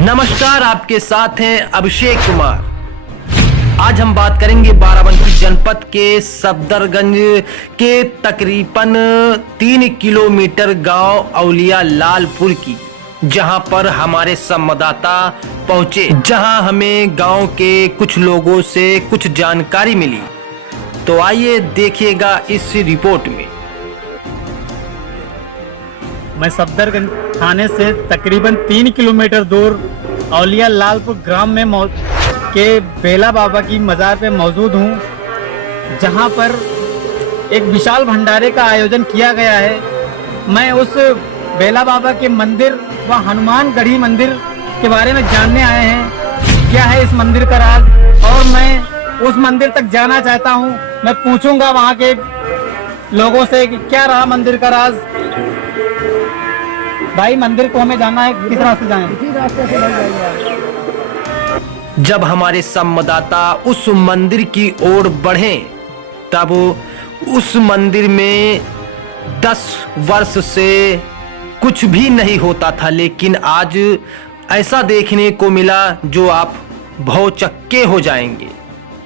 नमस्कार, आपके साथ हैं अभिषेक कुमार। आज हम बात करेंगे बाराबंकी जनपद के सफदरगंज के तकरीबन 3 किलोमीटर गांव औलिया लालपुर की, जहां पर हमारे संवाददाता पहुंचे, जहां हमें गांव के कुछ लोगों से कुछ जानकारी मिली। तो आइए देखिएगा इस रिपोर्ट में। मैं सफदरगंज थाने से तकरीबन 3 किलोमीटर दूर औलिया लालपुर ग्राम में के बेला बाबा की मज़ार पे मौजूद हूँ, जहाँ पर एक विशाल भंडारे का आयोजन किया गया है। मैं उस बेला बाबा के मंदिर व हनुमान गढ़ी मंदिर के बारे में जानने आए हैं, क्या है इस मंदिर का राज, और मैं उस मंदिर तक जाना चाहता हूँ। मैं पूछूंगा वहाँ के लोगों से कि क्या रहा मंदिर का राज। भाई, मंदिर को हमें जाना है, किस रास्ते जाएं? इसी रास्ते से जाइए। जब हमारे संवाददाता उस मंदिर की ओर बढ़े, तब उस मंदिर में 10 वर्ष से कुछ भी नहीं होता था, लेकिन आज ऐसा देखने को मिला जो आप भौचक्के हो जाएंगे।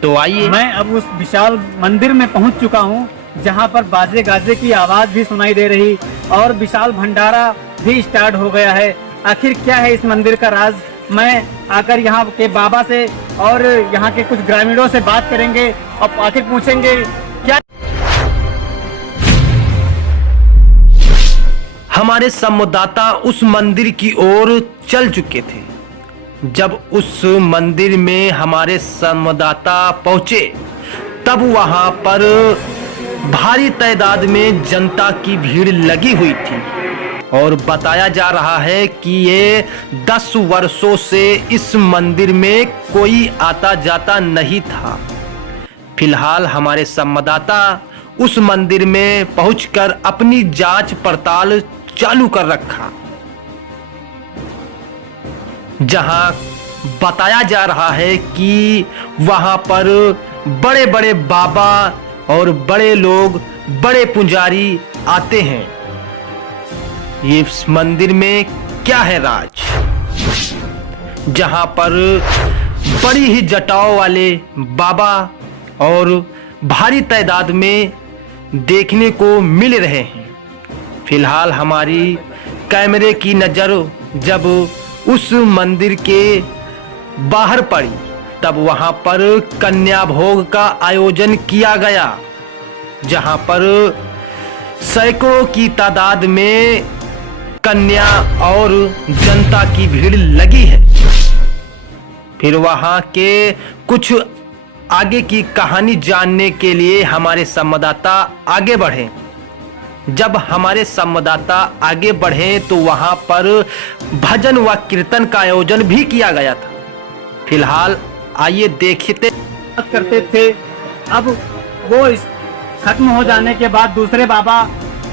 तो आइए। मैं अब उस विशाल मंदिर में पहुंच चुका हूं, जहां पर बाजे गाजे की आवाज भी सुनाई दे रही और विशाल भंडारा भी स्टार्ट हो गया है। आखिर क्या है इस मंदिर का राज? मैं आकर यहाँ के बाबा से और यहाँ के कुछ ग्रामीणों से बात करेंगे और आखिर पूछेंगे क्या। हमारे संवाददाता उस मंदिर की ओर चल चुके थे। जब उस मंदिर में हमारे संवाददाता पहुंचे, तब वहां पर भारी तादाद में जनता की भीड़ लगी हुई थी और बताया जा रहा है कि ये 10 वर्षों से इस मंदिर में कोई आता जाता नहीं था। फिलहाल हमारे संवाददाता उस मंदिर में पहुंचकर अपनी जांच पड़ताल चालू कर रखा, जहां बताया जा रहा है कि वहां पर बड़े बड़े बाबा और बड़े लोग, बड़े पुजारी आते हैं। ये इस मंदिर में क्या है राज, जहां पर बड़ी ही जटाओं वाले बाबा और भारी तादाद में देखने को मिल रहे हैं। फिलहाल हमारी कैमरे की नज़र जब उस मंदिर के बाहर पड़ी, तब वहां पर कन्या भोग का आयोजन किया गया, जहां पर सैकड़ों की तादाद में कन्या और जनता की भीड़ लगी है। फिर वहां के कुछ आगे की कहानी जानने के लिए हमारे संवाददाता आगे बढ़े। जब हमारे संवाददाता आगे बढ़े तो वहां पर भजन व कीर्तन का आयोजन भी किया गया था। फिलहाल आइए देखते करते थे, अब वो खत्म हो जाने के बाद दूसरे बाबा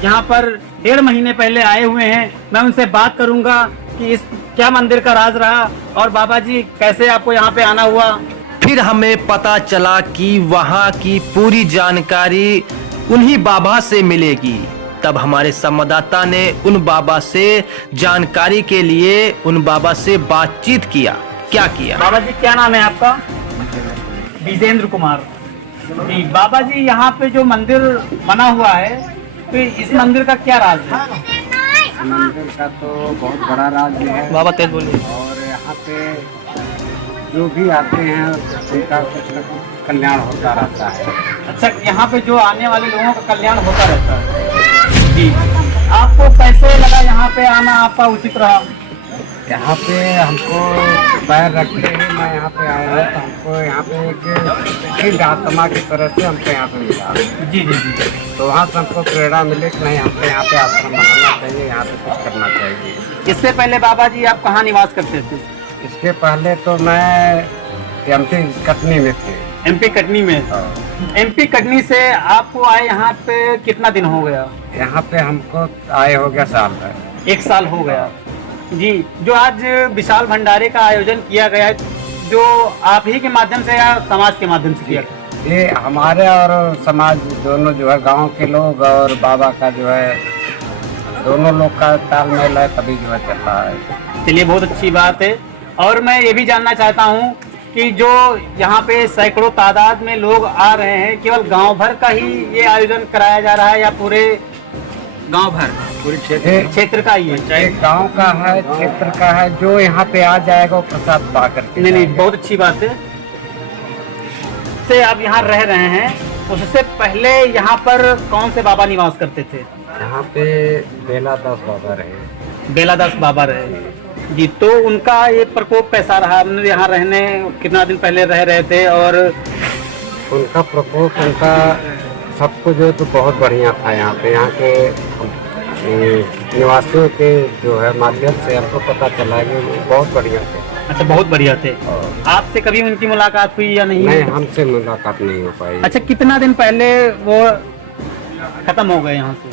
यहाँ पर 1.5 महीने पहले आए हुए हैं। मैं उनसे बात करूंगा कि इस क्या मंदिर का राज रहा, और बाबा जी कैसे आपको यहाँ पे आना हुआ। फिर हमें पता चला कि वहाँ की पूरी जानकारी उन्हीं बाबा से मिलेगी। तब हमारे संवाददाता ने उन बाबा से जानकारी के लिए उन बाबा से बातचीत किया। क्या किया? बाबा जी, क्या नाम है आपका? विजेंद्र कुमार जी। बाबा जी, यहाँ पे जो मंदिर बना हुआ है, तो इस मंदिर का क्या राज है? मंदिर का तो बहुत बड़ा राज है बाबा तेज बोलिए। और यहाँ पे जो भी आते हैं उनका कुछ न कुछ कल्याण होता रहता है। अच्छा, यहाँ पे जो आने वाले लोगों का कल्याण होता रहता है जी। आपको कैसे लगा यहाँ पे आना, आपका उचित रहा? यहाँ पे हमको पैर रखते ही मैं यहाँ पे आया हूँ, तो हमको यहाँ पे एक आत्मा की तरह से हमको यहाँ पे मिला। जी जी जी। तो वहाँ से हमको प्रेरणा मिले कि नहीं, हमको यहाँ पे आश्रम बनाना चाहिए, यहाँ पे कुछ करना चाहिए। इससे पहले बाबा जी आप कहाँ निवास करते थे? इसके पहले तो मैं एमपी कटनी में थे। एमपी कटनी में? एमपी कटनी से आपको आए यहाँ पे कितना दिन हो गया? यहाँ पे हमको आए हो गया साल है। 1 साल हो गया जी। जो आज विशाल भंडारे का आयोजन किया गया है, जो आप ही के माध्यम से या समाज के माध्यम से किया? ये हमारे और समाज दोनों जो है, गांव के लोग और बाबा का जो है, दोनों लोग का तालमेल है, तभी जो है चल रहा है। चलिए, बहुत अच्छी बात है। और मैं ये भी जानना चाहता हूँ कि जो यहाँ पे सैकड़ों तादाद में लोग आ रहे हैं, केवल गांव भर का ही ये आयोजन कराया जा रहा है या पूरे गांव भर, पूरे क्षेत्र का ही है? गांव का है, क्षेत्र का है, जो यहाँ पे आ जाएगा वो प्रसाद पा करके। नहीं, बहुत अच्छी बात है। से आप यहाँ रह रहे हैं, उससे पहले यहाँ पर कौन से बाबा निवास करते थे? यहाँ पे बेलादास बाबा रहे। बेलादास बाबा रहे जी। तो उनका ये प्रकोप कैसा रहा? हमने यहाँ रहने कितना दिन पहले रह रहे थे और उनका प्रकोप, उनका सब कुछ जो तो बहुत बढ़िया था। यहाँ पे यहाँ के निवासियों के जो है माध्यम से हमको पता चला कि वो बहुत बढ़िया थे। अच्छा, बहुत बढ़िया थे। आपसे कभी उनकी मुलाकात हुई या नहीं? नहीं, हमसे मुलाकात नहीं हो पाई। अच्छा, कितना दिन पहले वो खत्म हो गए यहाँ से?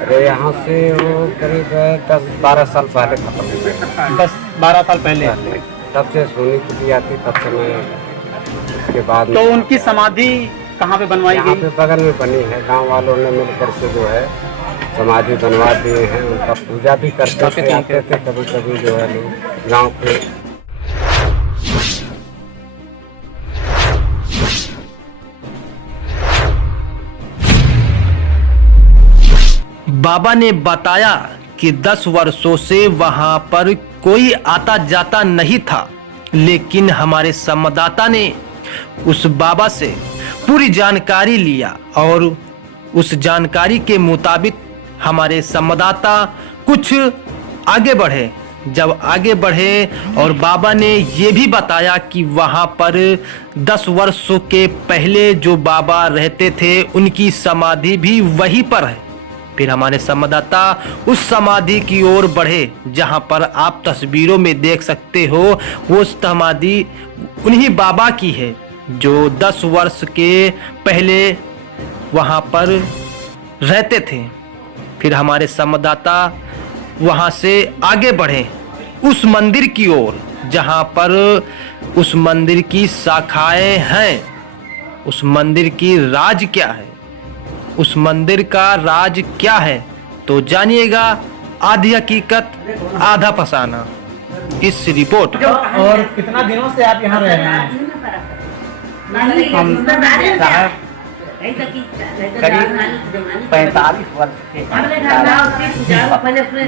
अरे यहाँ से वो करीब 10-12 साल पहले खत्म हो गए। 10-12 साल पहले। तब से सोनी की आती, तब से मैं उसके बाद। तो उनकी समाधि कहाँ पे बनवाई गई? यहाँ पे बगल में बनी है, गांव वालों ने मिलकर के जो है समाधि बनवा दिए हैं। उनका पूजा भी करते थे, आते थे कभी कभी जो है लोग गाँव के। बाबा ने बताया कि 10 वर्षों से वहां पर कोई आता जाता नहीं था, लेकिन हमारे संवाददाता ने उस बाबा से पूरी जानकारी लिया और उस जानकारी के मुताबिक हमारे संवाददाता कुछ आगे बढ़े। जब आगे बढ़े और बाबा ने ये भी बताया कि वहाँ पर 10 वर्षों के पहले जो बाबा रहते थे उनकी समाधि भी वहीं पर है। फिर हमारे संवाददाता उस समाधि की ओर बढ़े जहां पर आप तस्वीरों में देख सकते हो। वो समाधि उन्हीं बाबा की है जो 10 वर्ष के पहले वहां पर रहते थे। फिर हमारे संवाददाता वहां से आगे बढ़े उस मंदिर की ओर जहां पर उस मंदिर की शाखाएं हैं। उस मंदिर की राज क्या है, उस मंदिर का राज क्या है, तो जानिएगा आधी हकीकत आधा फसाना इस रिपोर्ट। और कितना दिनों से आप यहाँ रह रहे हैं? हम करीब 45 वर्ष से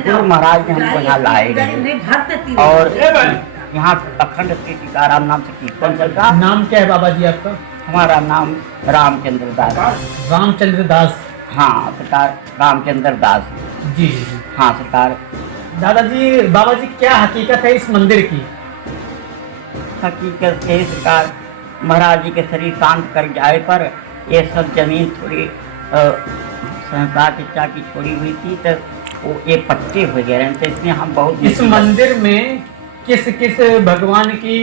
गुरु महाराज ने हमको यहाँ लाए गए और यहाँ अखंड श्री टीकाराम नाम से कीर्तन चलता। नाम क्या है बाबा जी आपका? हमारा नाम रामचंद्र दास। रामचंद्र दास? हाँ सरकार, रामचंद्र दास जी। हाँ सरकार। दादाजी, बाबा जी, क्या हकीकत है इस मंदिर की? हकीकत यही सरकार, महाराज जी के शरीर शांत कर जाए पर ये सब जमीन थोड़ी संसार इच्छा की छोड़ी हुई थी, तो वो ये पट्टे हो गए हैं। तो इसमें हम बहुत। इस मंदिर में किस किस भगवान की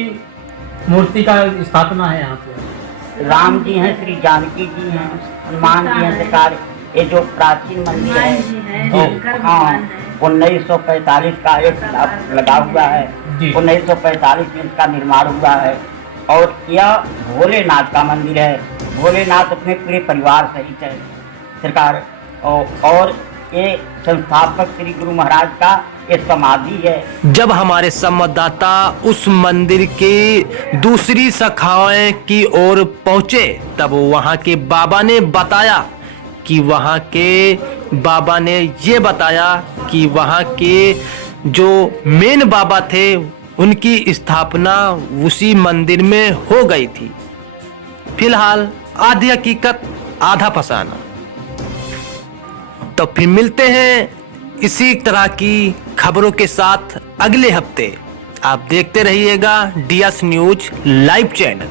मूर्ति का स्थापना है यहाँ पे? राम जी हैं, श्री जानकी जी हैं, हनुमान जी हैं सरकार। ये जो प्राचीन मंदिर है तो हाँ 1945 का एक लगा हुआ है। 1945 में इसका निर्माण हुआ है और यह भोलेनाथ का मंदिर है। भोलेनाथ अपने पूरे परिवार सहित है सरकार। और ये संस्थापक श्री गुरु महाराज का ये समाधि है। जब हमारे संवाददाता उस मंदिर की दूसरी शाखाएं की ओर पहुंचे तब वहां के बाबा ने बताया कि वहां के जो मेन बाबा थे उनकी स्थापना उसी मंदिर में हो गई थी। फिलहाल आधी हकीकत आधा फसाना। तो फिर मिलते हैं इसी तरह की खबरों के साथ अगले हफ्ते। आप देखते रहिएगा DS न्यूज लाइव चैनल।